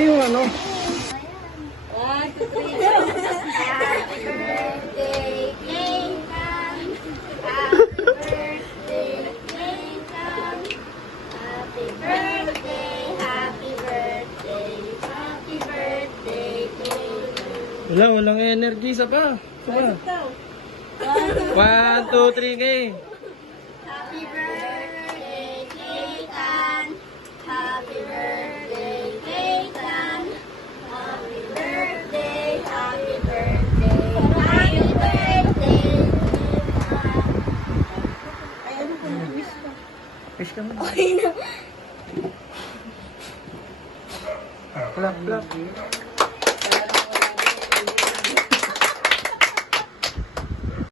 yung ano. 1, 2, 3. Happy birthday, Nathan. Happy birthday, Nathan. Happy birthday, happy birthday, happy birthday to you. Walang energy. Saka. Saka. 1, 2, 3, kay. Happy birthday, Nathan. Happy birthday, Nathan. Happy birthday, happy birthday, happy birthday, Nathan. Fish ka mo. Okay na. Clap, clap.